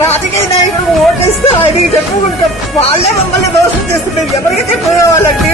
రాజకీయ నాయకులు ఓట్లు ఇస్తే అది చెప్పుకుంటే వాళ్ళే మమ్మల్ని దోషం చేస్తున్నారు ఎవరికైతే పోయేవాళ్ళంటే